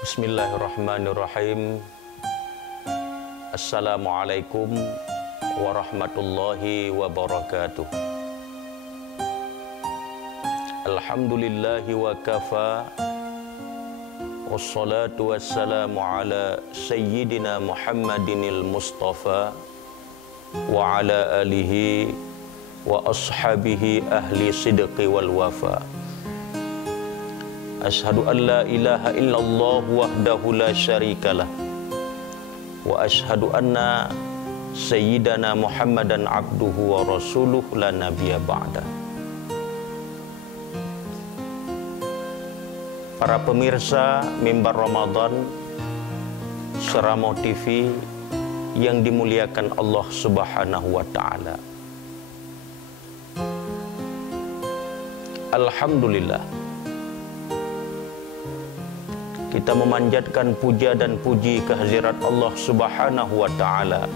Bismillahirrahmanirrahim. Assalamualaikum warahmatullahi wabarakatuh. Alhamdulillahi wa kafa. Wassalatu wassalamu ala sayyidina Muhammadinil Mustafa wa ala alihi wa ashabihi ahli sidqi wal wafa. Ashhadu an la ilaha illallah wahdahu la syarikalah wa ashhadu anna sayyidana Muhammadan abduhu wa rasuluh la nabiyya ba'da. Para pemirsa Mimbar Ramadan Seramo TV yang dimuliakan Allah Subhanahu wa taala. Alhamdulillah, kita memanjatkan puja dan puji kehadirat Allah Subhanahu wa taala.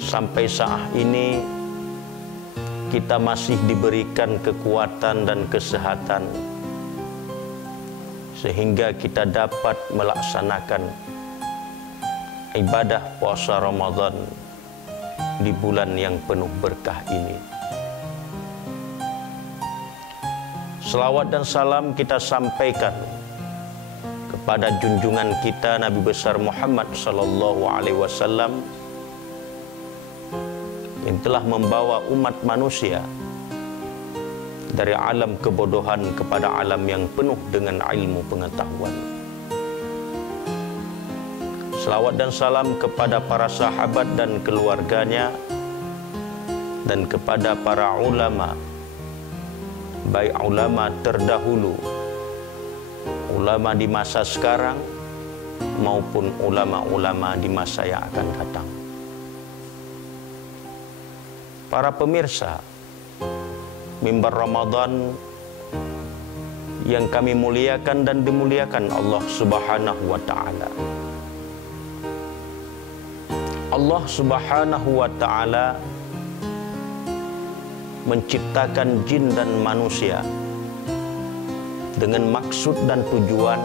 Sampai saat ini kita masih diberikan kekuatan dan kesehatan sehingga kita dapat melaksanakan ibadah puasa Ramadan di bulan yang penuh berkah ini. Selawat dan salam kita sampaikan kepada junjungan kita Nabi besar Muhammad sallallahu alaihi wasallam yang telah membawa umat manusia dari alam kebodohan kepada alam yang penuh dengan ilmu pengetahuan. Selawat dan salam kepada para sahabat dan keluarganya dan kepada para ulama, baik ulama terdahulu, ulama di masa sekarang maupun ulama-ulama di masa yang akan datang. Para pemirsa Mimbar Ramadan yang kami muliakan dan dimuliakan Allah Subhanahu wa taala. Allah Subhanahu wa taala menciptakan jin dan manusia dengan maksud dan tujuan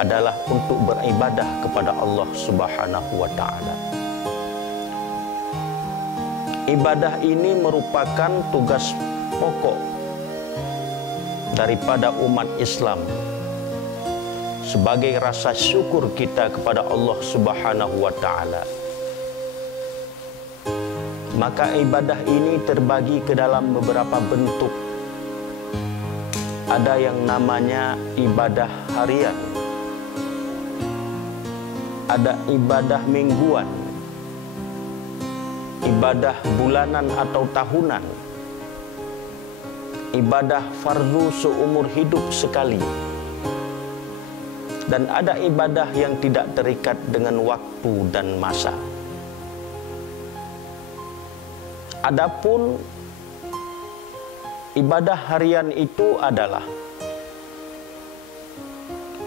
adalah untuk beribadah kepada Allah Subhanahu wa taala. Ibadah ini merupakan tugas pokok daripada umat Islam sebagai rasa syukur kita kepada Allah Subhanahu wa taala. Maka ibadah ini terbagi ke dalam beberapa bentuk. Ada yang namanya ibadah harian, ada ibadah mingguan, ibadah bulanan atau tahunan, ibadah fardu seumur hidup sekali, dan ada ibadah yang tidak terikat dengan waktu dan masa. Adapun ibadah harian itu adalah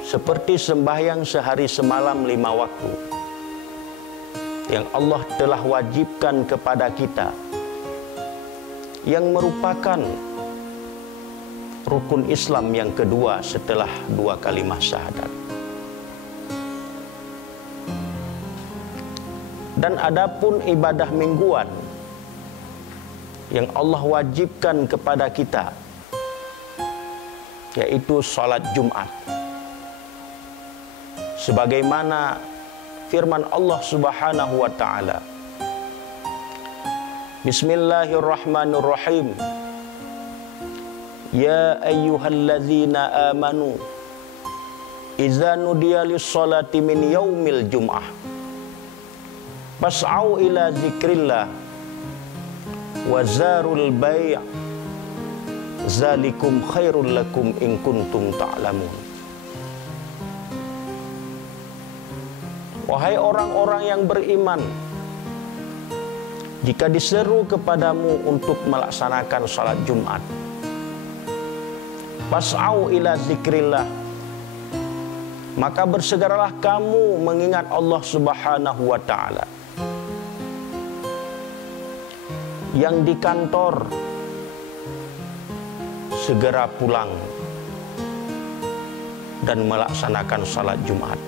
seperti sembahyang sehari semalam 5 waktu yang Allah telah wajibkan kepada kita, yang merupakan rukun Islam yang kedua setelah 2 kalimah syahadat. Dan adapun ibadah mingguan yang Allah wajibkan kepada kita, yaitu salat Jumat. Sebagaimana firman Allah Subhanahu wa taala, Bismillahirrahmanirrahim. Ya ayyuhalladzina amanu idza nudiya lis-sholati min yaumil jum'ah fas'au ila dzikrillah wa zarul bai' zalikum khairul lakum in kuntum ta'lamun. Wahai orang-orang yang beriman, jika diseru kepadamu untuk melaksanakan salat Jumat, fas'au ila zikrillah, maka bersegeralah kamu mengingat Allah Subhanahu wa taala. Yang di kantor segera pulang. dan melaksanakan salat Jumat.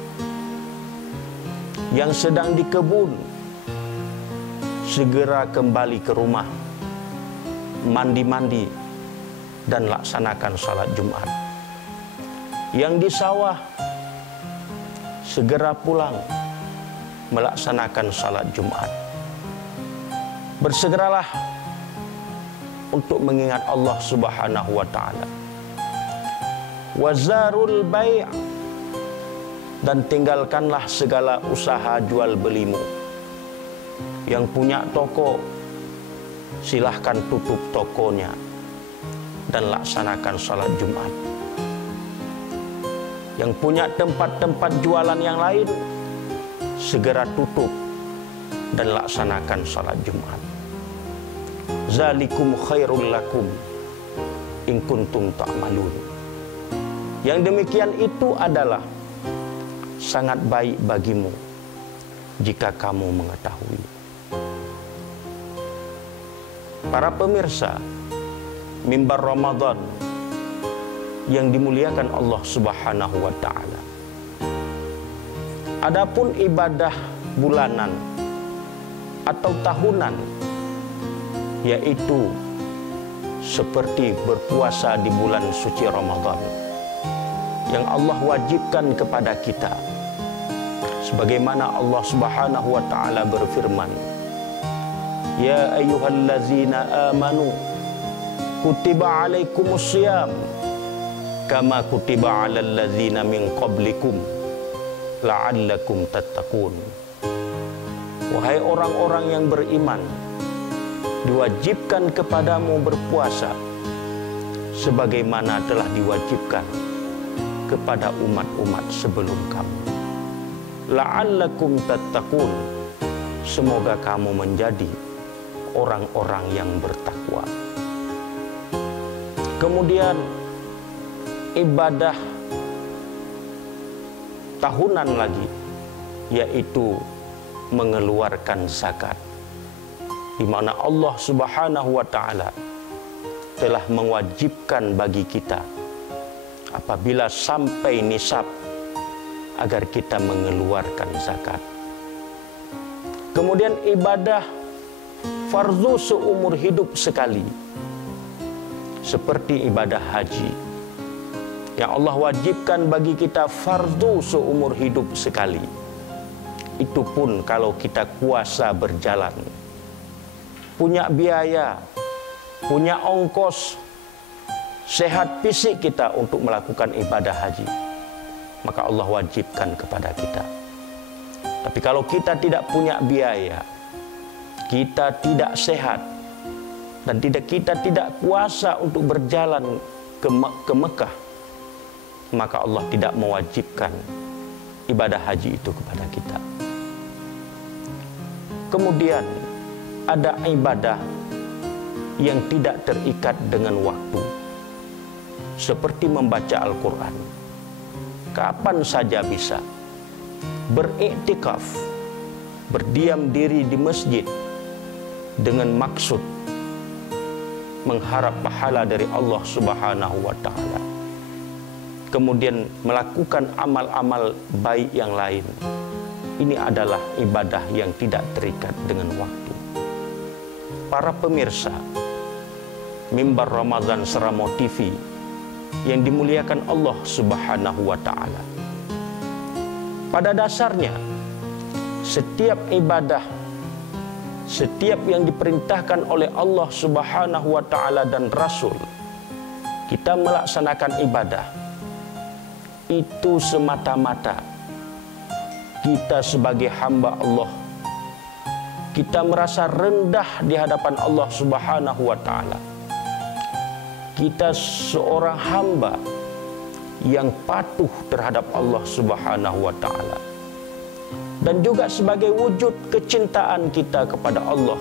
Yang sedang di kebun, segera kembali ke rumah, mandi-mandi dan laksanakan salat Jumat. Yang di sawah, segera pulang, melaksanakan salat Jumat. Bersegeralah untuk mengingat Allah Subhanahu wa taala. Wazarul bai', dan tinggalkanlah segala usaha jual belimu. Yang punya toko, silahkan tutup tokonya dan laksanakan salat Jumat. Yang punya tempat-tempat jualan yang lain, segera tutup dan laksanakan salat Jumat. Zalikum khairul lakum in kuntum ta'malun. Yang demikian itu adalah sangat baik bagimu jika kamu mengetahui. Para pemirsa mimbar Ramadan yang dimuliakan Allah Subhanahu wa taala. Adapun ibadah bulanan atau tahunan, yaitu seperti berpuasa di bulan suci Ramadan yang Allah wajibkan kepada kita, sebagaimana Allah Subhanahu wa taala berfirman, ya ayyuhallazina amanu kutiba alaikumus syiyam kama kutiba alal ladzina min qablikum la'allakum tattaqun. Wahai orang-orang yang beriman, diwajibkan kepadamu berpuasa sebagaimana telah diwajibkan kepada umat-umat sebelum kamu. La'allakum tattaqun, semoga kamu menjadi orang-orang yang bertakwa. Kemudian ibadah tahunan lagi, yaitu mengeluarkan zakat, di mana Allah Subhanahu wa taala telah mewajibkan bagi kita apabila sampai nisab agar kita mengeluarkan zakat. Kemudian ibadah fardu seumur hidup sekali, seperti ibadah haji yang Allah wajibkan bagi kita fardu seumur hidup sekali. Itu pun kalau kita kuasa berjalan, punya biaya, punya ongkos, sehat fisik kita untuk melakukan ibadah haji, maka Allah wajibkan kepada kita. Tapi kalau kita tidak punya biaya, kita tidak sehat, dan kita tidak kuasa untuk berjalan ke Mekah, maka Allah tidak mewajibkan ibadah haji itu kepada kita. Kemudian ada ibadah yang tidak terikat dengan waktu, seperti membaca Al-Quran. Kapan saja bisa. Beriktikaf, berdiam diri di masjid dengan maksud mengharap pahala dari Allah Subhanahu wa taala. Kemudian melakukan amal-amal baik yang lain. Ini adalah ibadah yang tidak terikat dengan waktu. Para pemirsa mimbar Ramadan Seramo TV yang dimuliakan Allah Subhanahu wa taala. Pada dasarnya setiap ibadah, setiap yang diperintahkan oleh Allah Subhanahu wa taala dan Rasul, kita melaksanakan ibadah itu semata-mata kita sebagai hamba Allah, kita merasa rendah di hadapan Allah Subhanahu wa taala. Kita seorang hamba yang patuh terhadap Allah Subhanahu wa taala. Dan juga sebagai wujud kecintaan kita kepada Allah,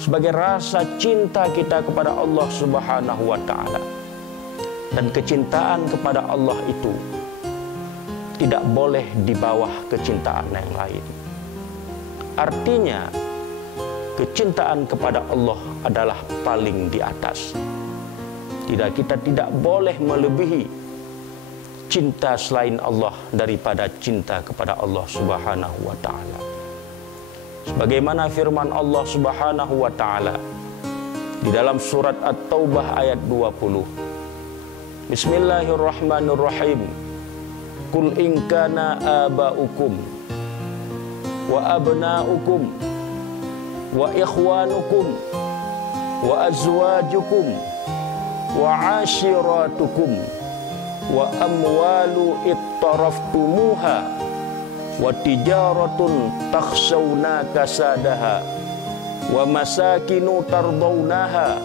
sebagai rasa cinta kita kepada Allah Subhanahu wa taala. Dan kecintaan kepada Allah itu tidak boleh di bawah kecintaan yang lain. Artinya, kecintaan kepada Allah adalah paling di atas. Kita tidak boleh melebihi cinta selain Allah daripada cinta kepada Allah Subhanahu wa taala. Sebagaimana firman Allah Subhanahu wa taala di dalam surat At-Taubah ayat 20. Bismillahirrahmanirrahim. Qul in kana aba'ukum wa abna'ukum wa ikhwanukum wa azwajukum wa ashiratukum wa amwalu ittaraftumuha wa tijaratun takhshawna kasadaha wa masakinu tardawnaha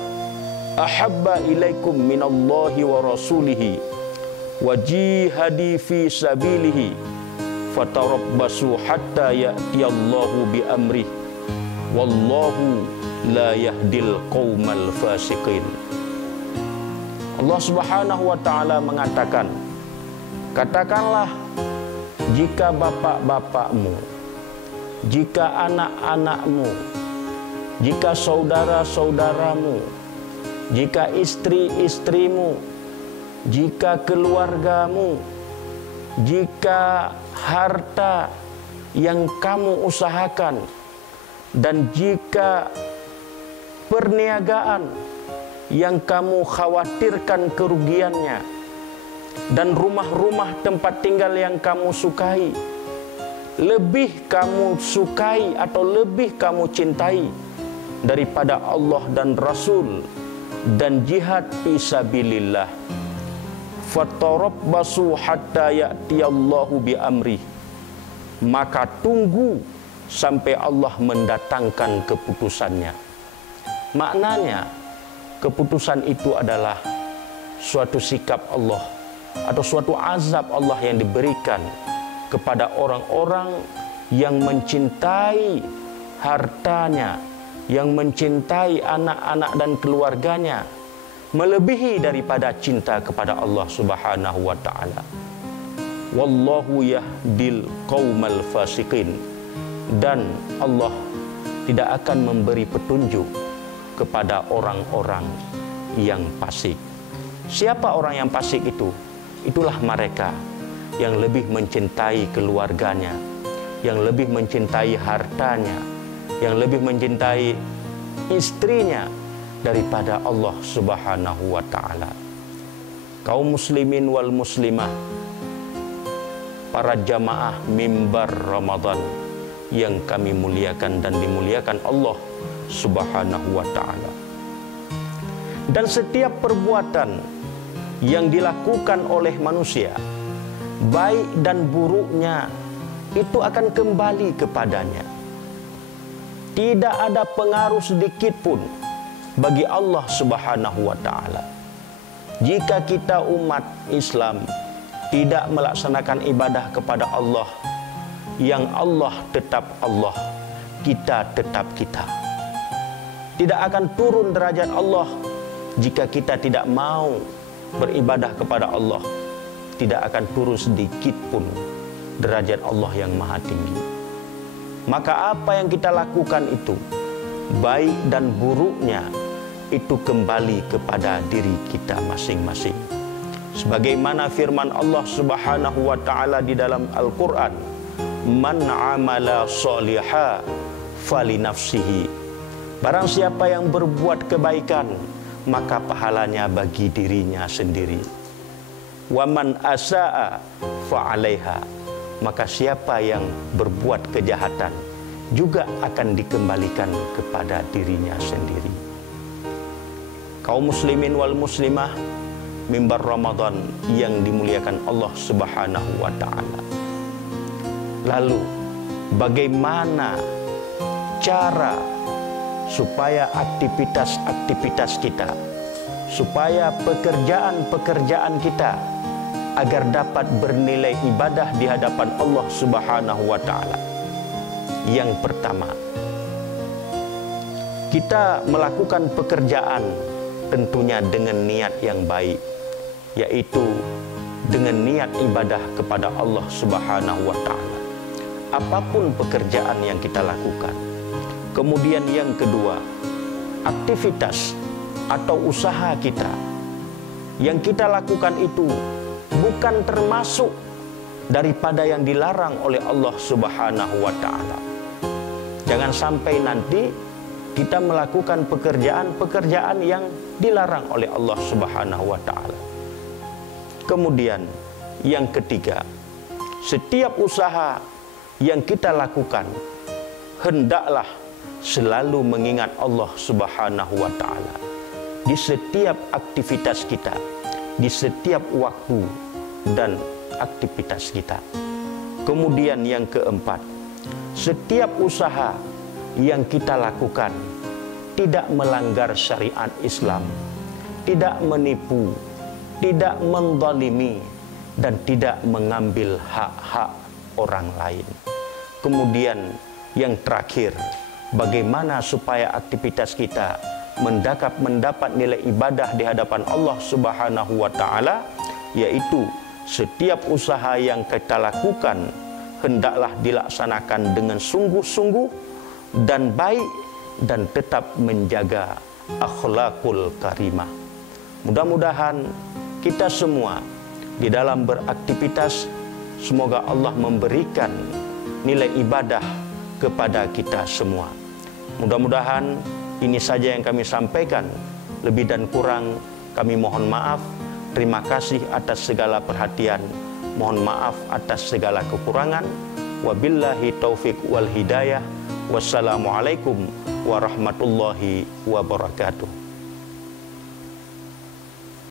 ahabba ilaikum minallahi wa rasulihi wa jihadi fi sabilihi fatarabbasu hatta ya'tiyallahu bi amrih wallahu la yahdil qaumal fasiqin. Allah Subhanahu wa taala mengatakan, katakanlah, jika bapak-bapakmu, jika anak-anakmu, jika saudara-saudaramu, jika istri-istrimu, jika keluargamu, jika harta yang kamu usahakan, dan jika perniagaan yang kamu khawatirkan kerugiannya, dan rumah-rumah tempat tinggal yang kamu sukai, lebih kamu sukai atau lebih kamu cintai daripada Allah dan Rasul dan jihad fisabilillah, fatarabbasu hatta ya'tiyallahu bi amri, maka tunggu sampai Allah mendatangkan keputusannya. Maknanya, keputusan itu adalah suatu sikap Allah atau suatu azab Allah yang diberikan kepada orang-orang yang mencintai hartanya, yang mencintai anak-anak dan keluarganya melebihi daripada cinta kepada Allah Subhanahu wa taala. Wallahu yahdil qaumal fasiqin, dan Allah tidak akan memberi petunjuk kepada orang-orang yang fasik. Siapa orang yang fasik itu? Itulah mereka yang lebih mencintai keluarganya, yang lebih mencintai hartanya, yang lebih mencintai istrinya daripada Allah Subhanahu wa taala. Kaum muslimin wal muslimah, para jamaah mimbar Ramadan yang kami muliakan dan dimuliakan Allah Subhanahu wa ta'ala. Dan setiap perbuatan yang dilakukan oleh manusia, baik dan buruknya, itu akan kembali kepadanya. Tidak ada pengaruh sedikit pun bagi Allah Subhanahu wa ta'ala jika kita umat Islam tidak melaksanakan ibadah kepada Allah. Yang Allah tetap Allah, kita tetap kita. Tidak akan turun derajat Allah jika kita tidak mau beribadah kepada Allah. Tidak akan turun sedikit pun derajat Allah yang maha tinggi. Maka apa yang kita lakukan itu, baik dan buruknya, itu kembali kepada diri kita masing-masing. Sebagaimana firman Allah Subhanahu wa ta'ala di dalam Al-Quran, man amala sholiha fali nafsihi, barang siapa yang berbuat kebaikan, maka pahalanya bagi dirinya sendiri. Wa man asaa fa 'alaiha, maka siapa yang berbuat kejahatan juga akan dikembalikan kepada dirinya sendiri. Kaum muslimin wal muslimah, mimbar Ramadan yang dimuliakan Allah Subhanahu wa ta'ala. Lalu, bagaimana cara supaya aktivitas-aktivitas kita, supaya pekerjaan-pekerjaan kita agar dapat bernilai ibadah di hadapan Allah Subhanahu wa ta'ala? Yang pertama, kita melakukan pekerjaan tentunya dengan niat yang baik, yaitu dengan niat ibadah kepada Allah Subhanahu wa ta'ala. Apapun pekerjaan yang kita lakukan. Kemudian yang kedua, aktivitas atau usaha kita yang kita lakukan itu bukan termasuk daripada yang dilarang oleh Allah Subhanahu wa Ta'ala. Jangan sampai nanti kita melakukan pekerjaan-pekerjaan yang dilarang oleh Allah Subhanahu wa Ta'ala. Kemudian yang ketiga, setiap usaha yang kita lakukan hendaklah selalu mengingat Allah Subhanahu wa Ta'ala di setiap aktivitas kita, di setiap waktu dan aktivitas kita. Kemudian yang keempat, setiap usaha yang kita lakukan tidak melanggar syariat Islam, tidak menipu, tidak menzalimi, dan tidak mengambil hak-hak orang lain. Kemudian yang terakhir, bagaimana supaya aktivitas kita mendapat nilai ibadah di hadapan Allah Subhanahu wa Ta'ala, yaitu setiap usaha yang kita lakukan hendaklah dilaksanakan dengan sungguh-sungguh dan baik dan tetap menjaga akhlakul karimah. Mudah-mudahan kita semua di dalam beraktivitas, semoga Allah memberikan nilai ibadah kepada kita semua. Mudah-mudahan ini saja yang kami sampaikan. Lebih dan kurang kami mohon maaf. Terima kasih atas segala perhatian. Mohon maaf atas segala kekurangan. Wabillahi taufik wal hidayah. Wassalamualaikum warahmatullahi wabarakatuh.